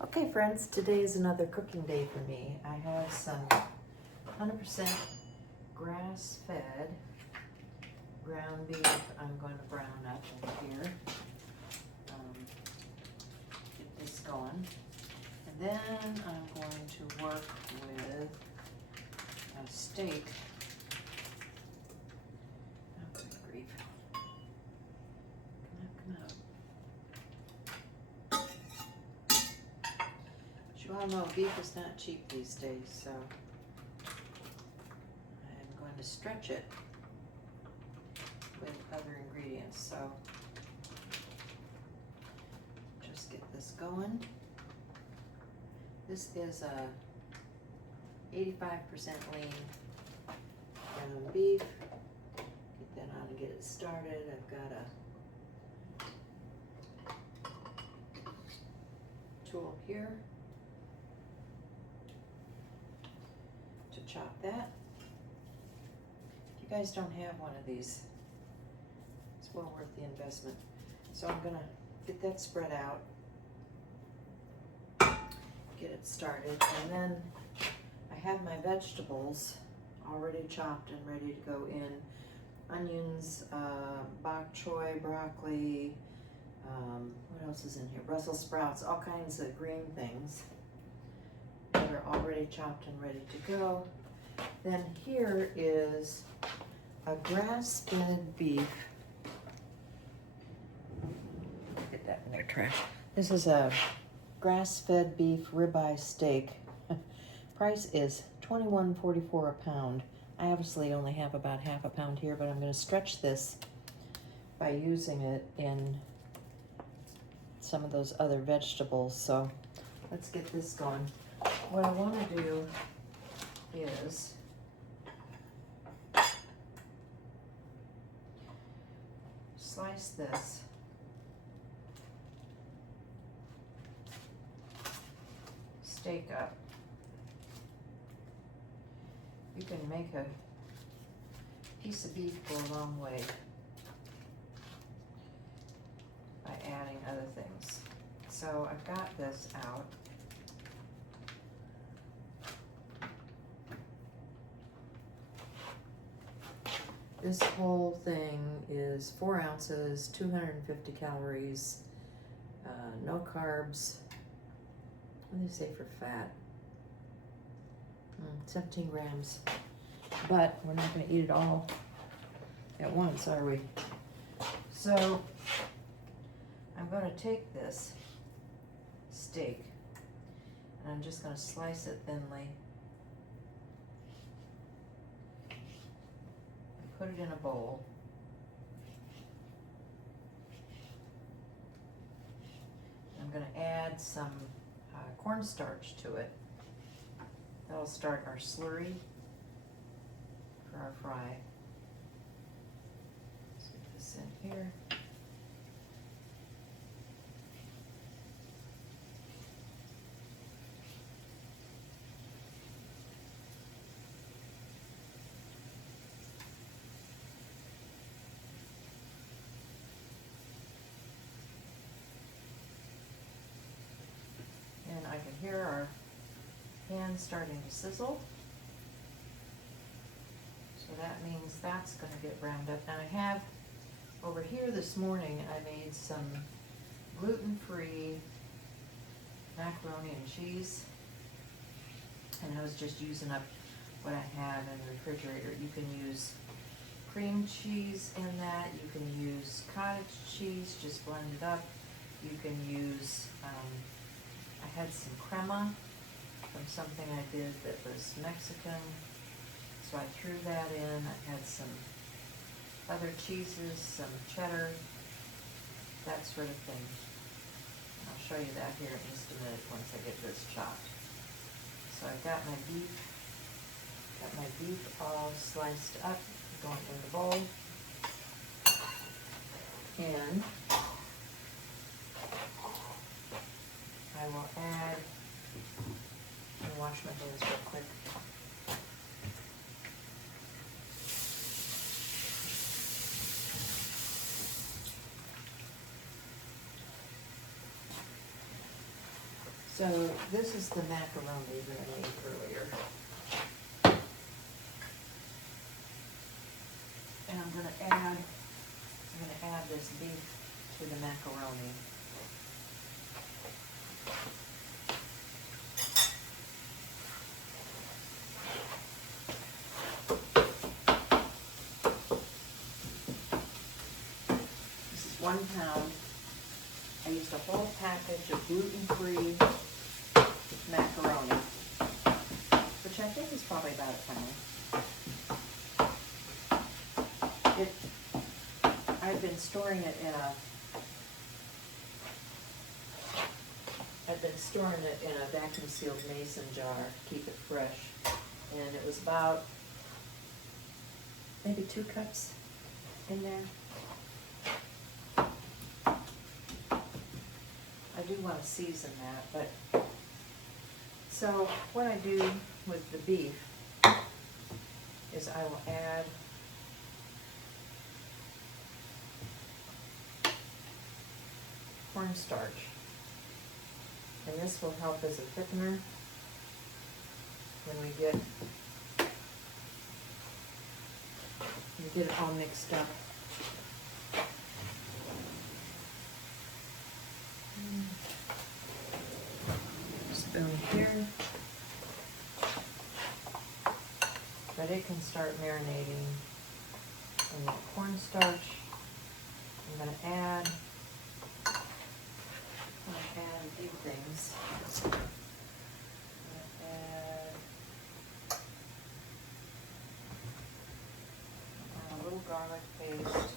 Okay friends, today is another cooking day for me. I have some 100% grass-fed ground beef I'm going to brown up in here. Get this going. And then I'm going to work with a steak. Oh, good grief. Come up. As you all know, beef is not cheap these days, so I'm going to stretch it with other ingredients. So just get this going. This is a 85% lean ground beef. Get that on and get it started. I've got a tool here to chop that. If you guys don't have one of these, it's well worth the investment. So I'm gonna get that spread out, get it started, and then I have my vegetables already chopped and ready to go in. Onions, bok choy, broccoli, what else is in here? Brussels sprouts, all kinds of green things that are already chopped and ready to go. Then here is a grass-fed beef. Get that in their trash. This is a grass-fed beef ribeye steak. Price is $21.44 a pound. I obviously only have about half a pound here, but I'm going to stretch this by using it in some of those other vegetables. So let's get this going. What I want to do is slice this steak up. You can make a piece of beef go a long way by adding other things. So I've got this out. This whole thing is 4 ounces, 250 calories, no carbs. What do they say for fat? 17 grams. But we're not going to eat it all at once, are we? So I'm going to take this steak and I'm just going to slice it thinly. Put it in a bowl. I'm going to add some cornstarch to it. That'll start our slurry for our fry. Let's get this in here. And I can hear our pan starting to sizzle. So that means that's going to get browned up. Now I have over here this morning, I made some gluten-free macaroni and cheese. And I was just using up what I have in the refrigerator. You can use cream cheese in that. You can use cottage cheese, just blend it up. You can use, I had some crema from something I did that was Mexican, so I threw that in. I had some other cheeses, some cheddar, that sort of thing. And I'll show you that here in just a minute once I get this chopped. So I've got my beef all sliced up, going in the bowl, and I will add. Let me wash my hands real quick. So this is the macaroni that I made earlier. And I'm gonna add this beef to the macaroni. This is 1 pound. I used a whole package of gluten-free macaroni, which I think is probably about a pound. I've been storing it in a vacuum sealed mason jar to keep it fresh. And it was about maybe 2 cups in there. I do want to season that, but so what I do with the beef is I will add cornstarch, and this will help as a thickener when we get it all mixed up. Spoon here, but it can start marinating in that cornstarch. I'm going to add a few things. I'm going to add a little garlic paste.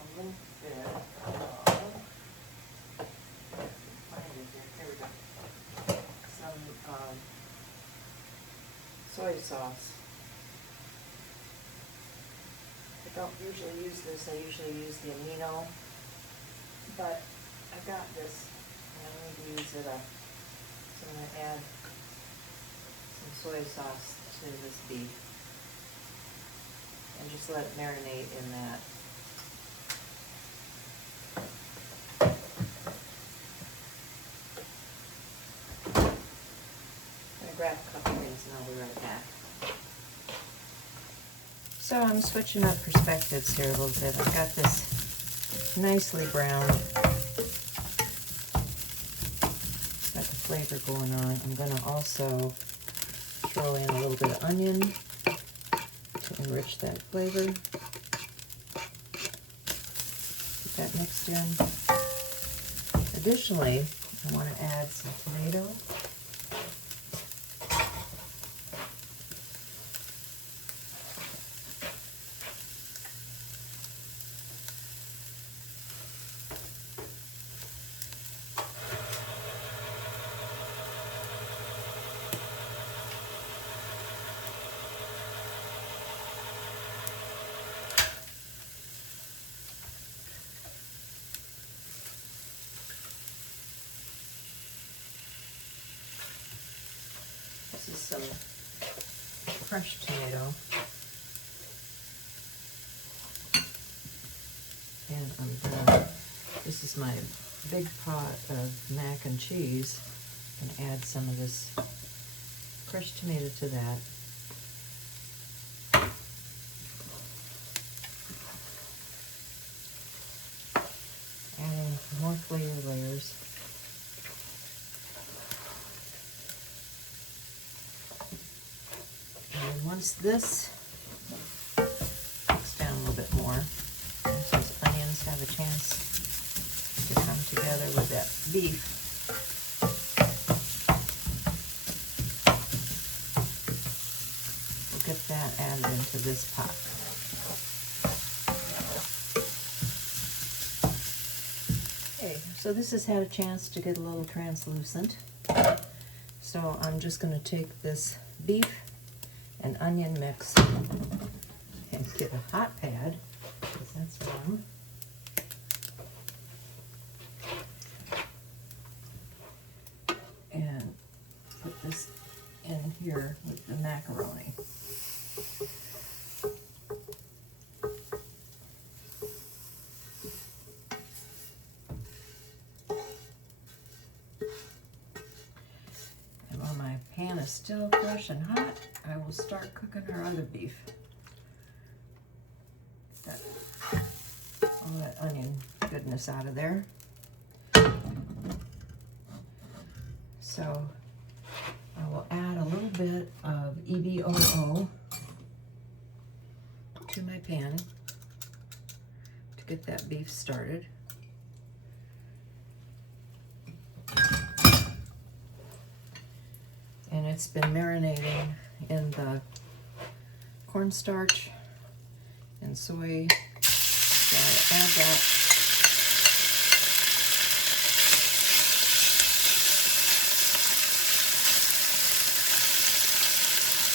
A little bit of, here we go, some soy sauce. I don't usually use this, I usually use the amino, but I got this and I need to use it up. So I'm going to add some soy sauce to this beef and just let it marinate in that. Grab a couple things and I'll be right back. So I'm switching up perspectives here a little bit. I've got this nicely browned. Got the flavor going on. I'm going to also throw in a little bit of onion to enrich that flavor. Get that mixed in. Additionally, I want to add some tomato. This is some fresh tomato. And this is my big pot of mac and cheese. I'm going to add some of this fresh tomato to that. Adding more flavor layers. And once this cooks down a little bit more, those onions have a chance to come together with that beef, we'll get that added into this pot. Okay, so this has had a chance to get a little translucent. So I'm just going to take this beef and onion mix and get a hot pad, because that's warm. And put this in here with the macaroni. pan is still fresh and hot, I will start cooking our other beef. Get all that onion goodness out of there. So I will add a little bit of EBOO to my pan to get that beef started. And it's been marinating in the cornstarch and soy. So I'll add that.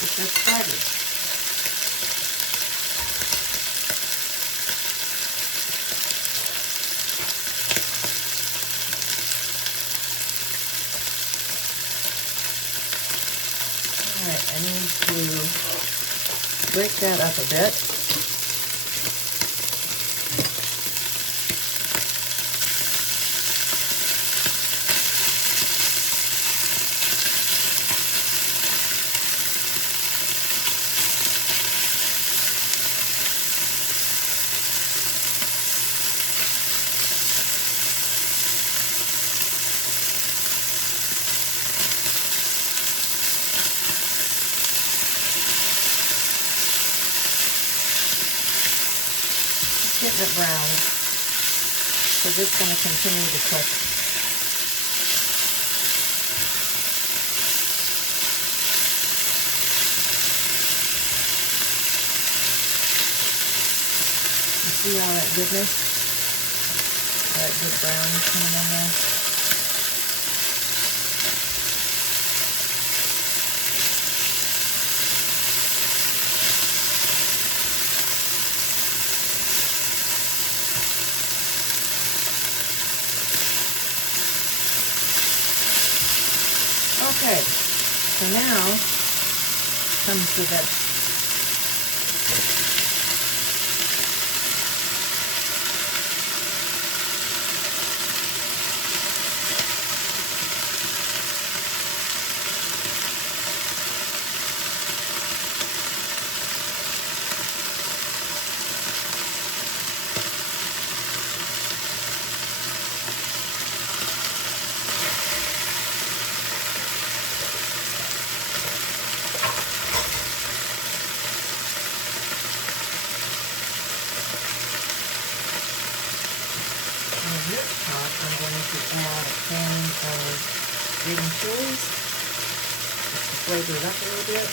Get that started. I need to break that up a bit. Getting it browned, so it's going to continue to cook. You see all that goodness? That good brown coming in there? Okay, so now comes the vegetables. I'm going to add a can of green chilies just to flavor it up a little bit.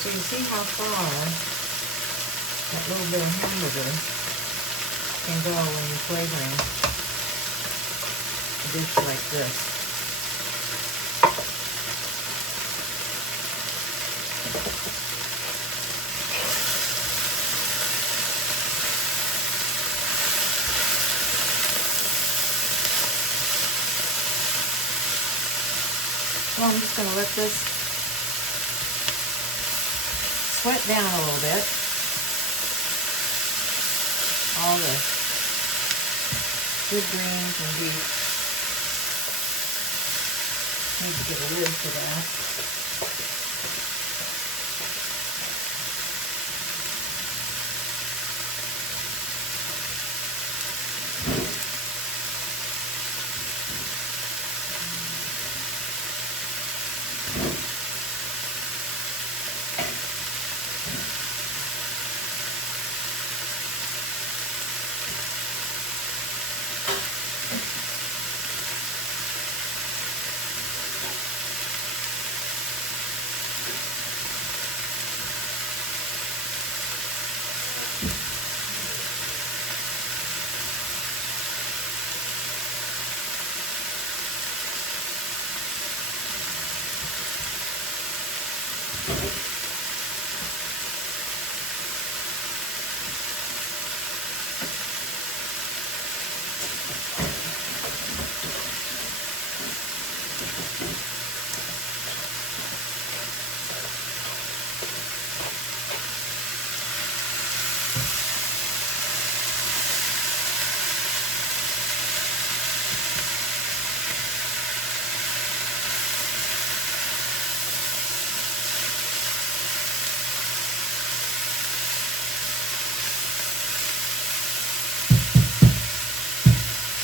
So you see how far that little bit of hamburger can go when you're flavoring a dish like this. So I'm just going to let this sweat down a little bit. All the good greens and beef. Need to get a lid for that.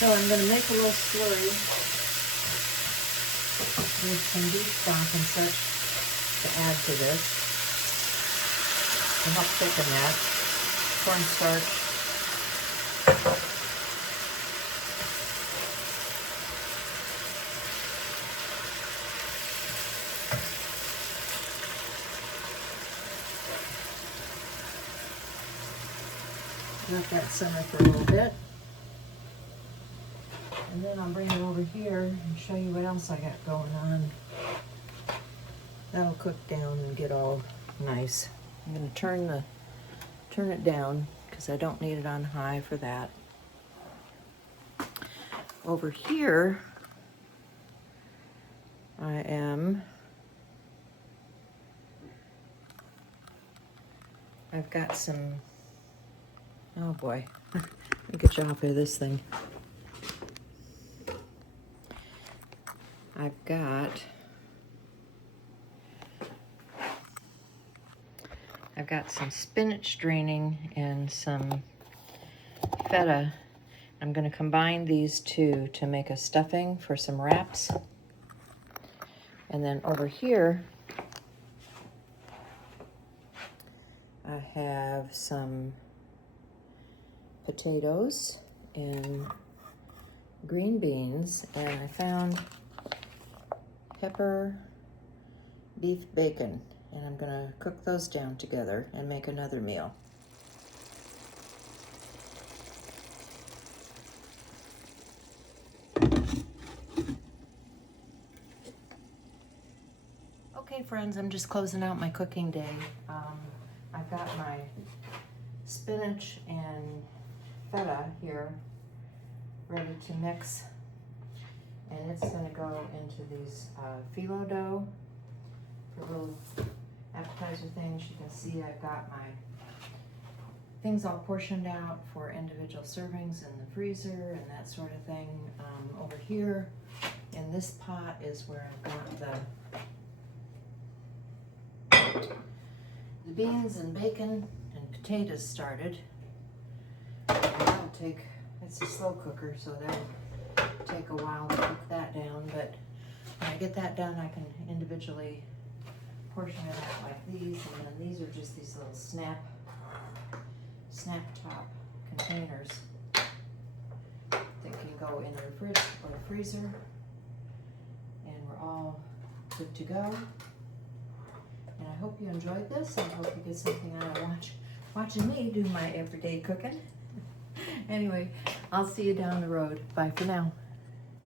So I'm gonna make a little slurry with some beef stock and such to add to this to help thicken that. Cornstarch. Let that simmer for a little bit. And then I'll bring it over here and show you what else I got going on. That'll cook down and get all nice. I'm gonna turn it down because I don't need it on high for that. Over here, I've got some, oh boy, let me get you off of this thing. I've got some spinach draining and some feta. I'm going to combine these two to make a stuffing for some wraps. And then over here, I have some potatoes and green beans, and I found pepper beef bacon, and I'm gonna cook those down together and make another meal. Okay friends, I'm just closing out my cooking day. I've got my spinach and feta here ready to mix, and it's going to go into these phyllo dough for little appetizer things. You can see I've got my things all portioned out for individual servings in the freezer and that sort of thing. Over here in this pot is where I've got the beans and bacon and potatoes started. And that'll take, it's a slow cooker, so that'll take a while to cook that down, but when I get that done, I can individually portion it out like these, and then these are just these little snap top containers that can go in the fridge or the freezer, and we're all good to go. And I hope you enjoyed this. I hope you get something out of watching me do my everyday cooking. Anyway, I'll see you down the road. Bye for now.